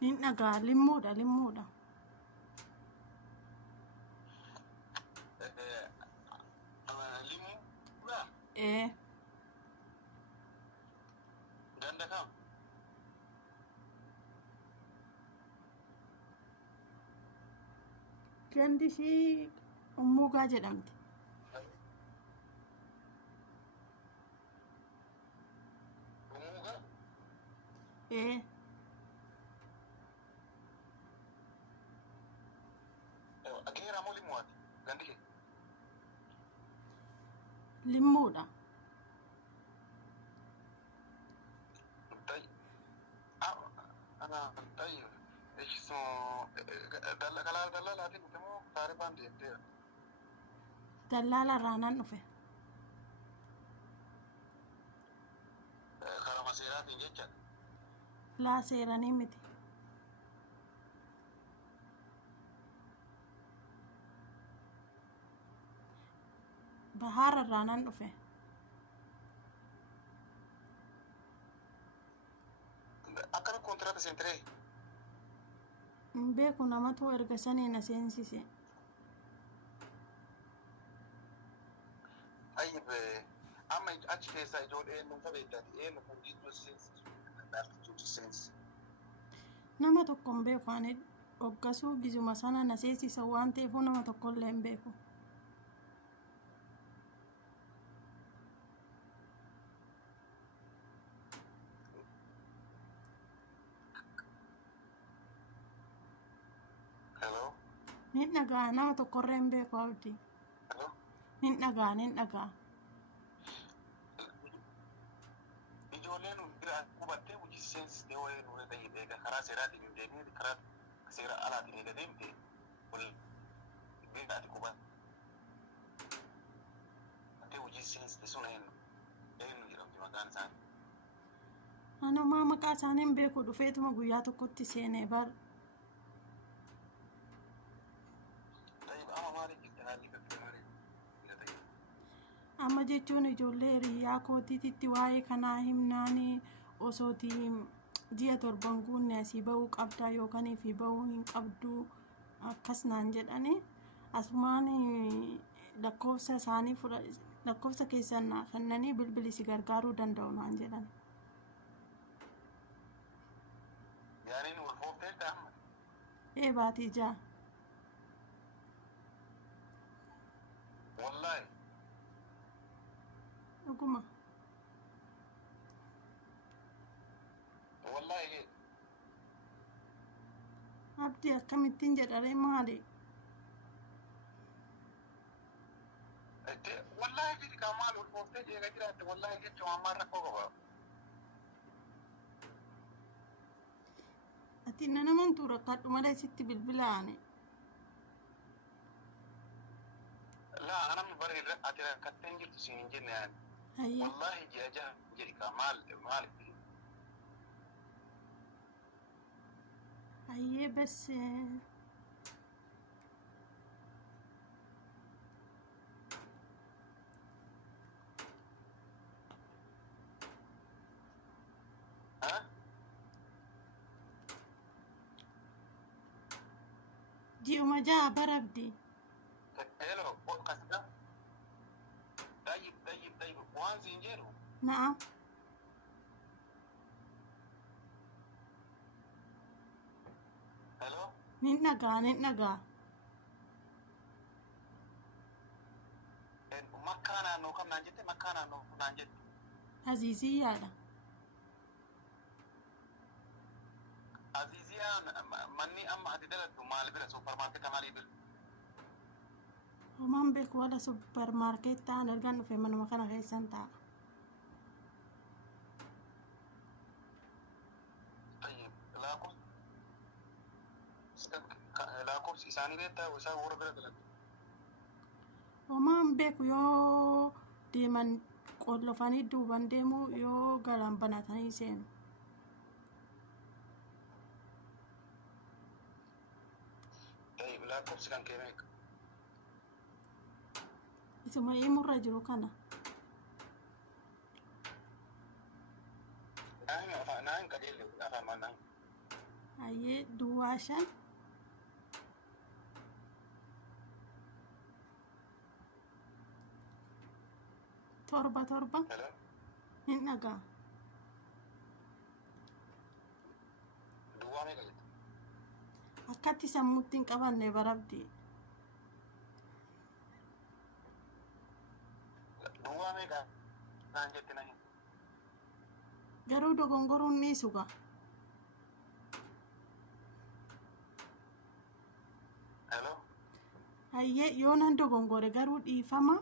Nin dhagaa limmuudha limmuudha. Limu ura ganda kam Gandi ishii Ummuugaa jedhamti. umuga akira mo limu ati gandi ke Limmuudha. tay ana tay ايش اسمه دل كلا دلالاتي كتمو تقريبا دي Dallaala irraanan dhufe. كرم سيرات جدا Laa seeranii miti. Bahaara irraanan dhufe. أكن كونترات سنتري Hin beeku namatu erga sanii na seensise. طيب أما أشي كيسا يجول إيه من فبيتات إيه نكون جيتو سينس نارتو سينس Nama tokko hin beeku ani hoggasuu gizuma sana na seensisa waan ta'eefuu nama tokkollee hin beeku. هلو Nin dhagaa nama tokkorree hin beeku abdii. هلو Nin dhagaa. ijoolleen bira qubattee hojii seensistee wayii nurra ta'e eega karaa seeraatiin hin deemne karaa seera alaatiin eega deemte wal bira ati qubattee hojii seensiste sun eenyu jedhamti maqaan isaanii. Anumaa maqaa isaanii hin beeku dhufeetuma guyyaa tokkotti seenee bar. طيب أما مالك هذه كتير مالك Amma jechuun ijoollee hiriyaa kootiititti waa'ee kanaa himnaanii osooti ji'a torban guunne asii bahuu qabdaa yookaan fi bahuu hin qabduu akkas naan jedhani asumaan lakkoofsa isaanii lakkoofsa keessan kennanii bilbili si gargaaruu danda'u naan jedhan. يعني والفوق تلتا أحمد Baatii jaa. والله Dhuguma. والله هيك Abdii akkamittiin jedharee maali? والله هيك كمان والفوق تجي كده والله هيك كمان مرة كوكبا Ati nama tura kadhu malee sitti bilbilaani. لا أنا من بري أتلا كتنجر تسين جنة يعني Hayya. والله جاجا جري كمال مالك Hayyee bas ها ji'uma ja'a bara abdii. هلو قصدا طيب وان زنجيرو Na'am. هلو Nin dhagaa. مكانا نو كم نانجت مكانا نو نانجت Aziiziyyaadha. عزيزيا مني أما هتدلت مال بلا سوبر ماركت مالي بل Homaan beeku wala suppermaarkeet ta'an ergaan dhufe manuma kana keessan ta'a. طيب لاكوس إساني بيتا وسا ورا بلا بلا Homaan beeku yoo deeman qollofanii duuban deemu yoo galan banatanii seenu. طيب لاكوس كان كيميك Isuma himurra jiru kana. ناين قليل أفهم أنا hayyee duwwaa shan torba torba hello hin dhagaa duwwaa meeqa jette akkatti sammuutti hin qabanne barabdi duwwaa meeqa naan jette na hin garuu dogongoruun ni suga hello hayyee yoo nan dogongore garuu dhiifama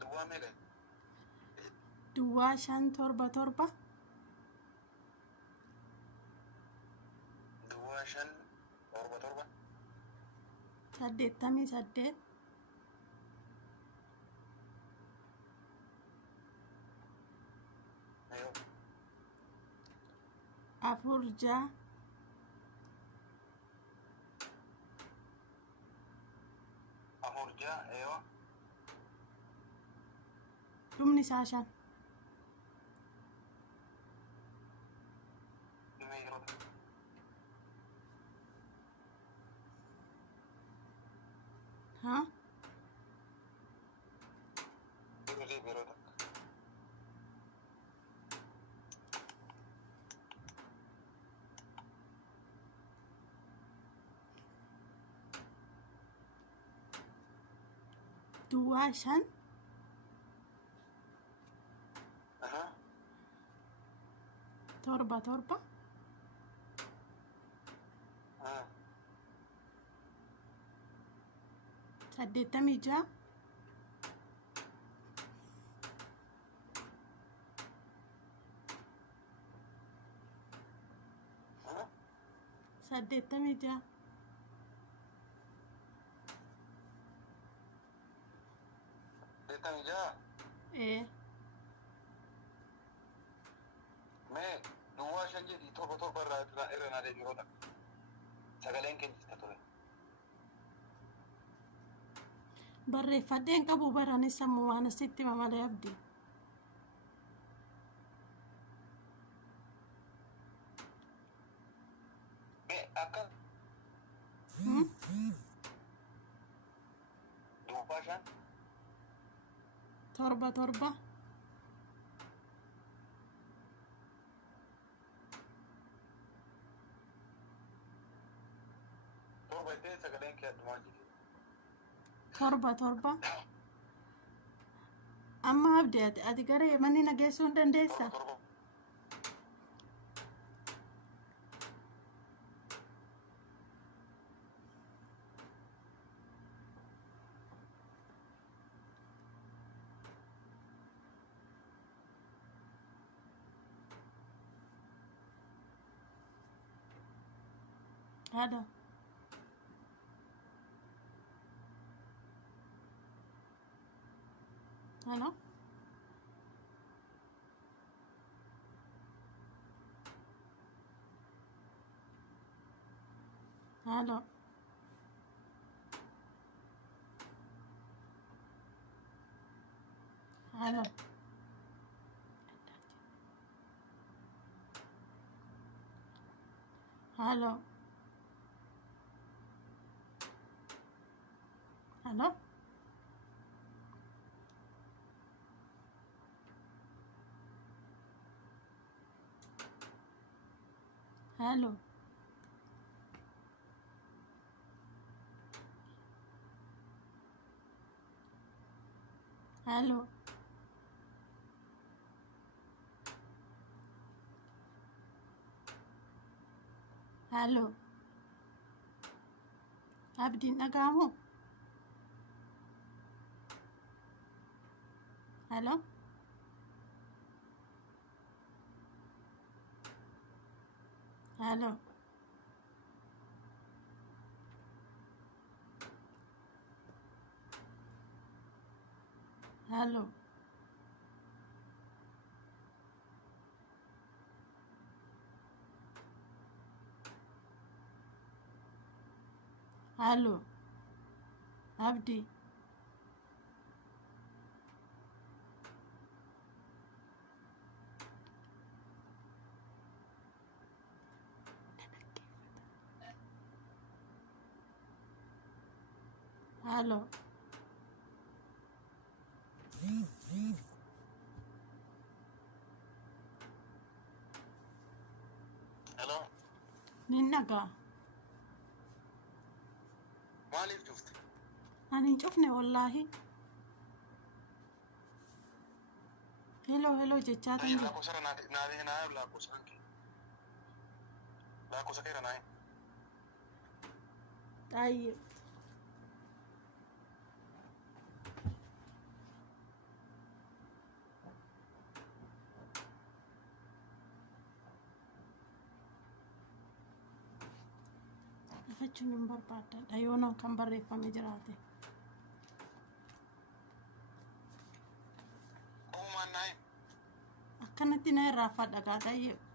duwwaa meeqa duwwaa shan torba torba duwwaa shan torba torba 88 ayo afur ja'a afur ja'a ayo dhumni isaa shan dhimee yeroo takka ha yeroo takka duwwaa shan torba torba 86 86 deettamii ja'a mee duwwaa shan jedhi torba torba irra naa deebi yeroo takka sagaleen keenya ture barreeffadheen qabu baranis sammuu waan asitti mamalee abdii mee akka duwwaa shan torba torba torba ittee sagaleen kee addumaan jedhi torba torba amma abdii ati gara manni nageessuu hin dandeessa torba hada hello hello hello hello hello hello hello hello abdiin dhaga'amu hello hello hello hello abdi Halo. Hello. Ninnaga. Maaliif jufti? Ani hin cufne wallahi. Hello jechaa tan jira. Lakkoofsa naa lakkoofsa kee. Lakkoofsa kee naa. طيب afachuun hin barbaadadha yoonaan kan barreeffame jiraate. Uumaan naa. Akkanatti na irraa fadha gaa tayyib.